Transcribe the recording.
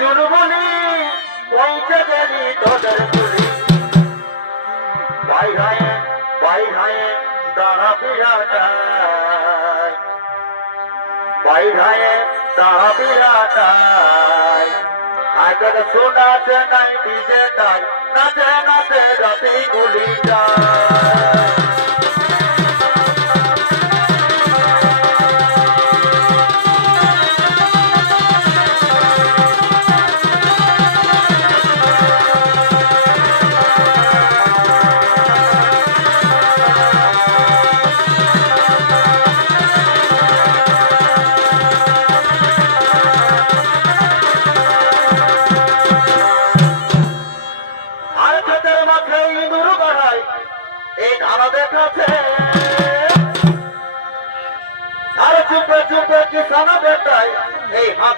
চুরবুলি পৌঁছে গেলি তোদের গুলি বাইরে দাঁড়া বিরাটাই বাইরে দাঁড়া বিরাটাই আজকে শোনাতে নাই ডিজে তাই নাচে নাচে রাতে গুলি যায়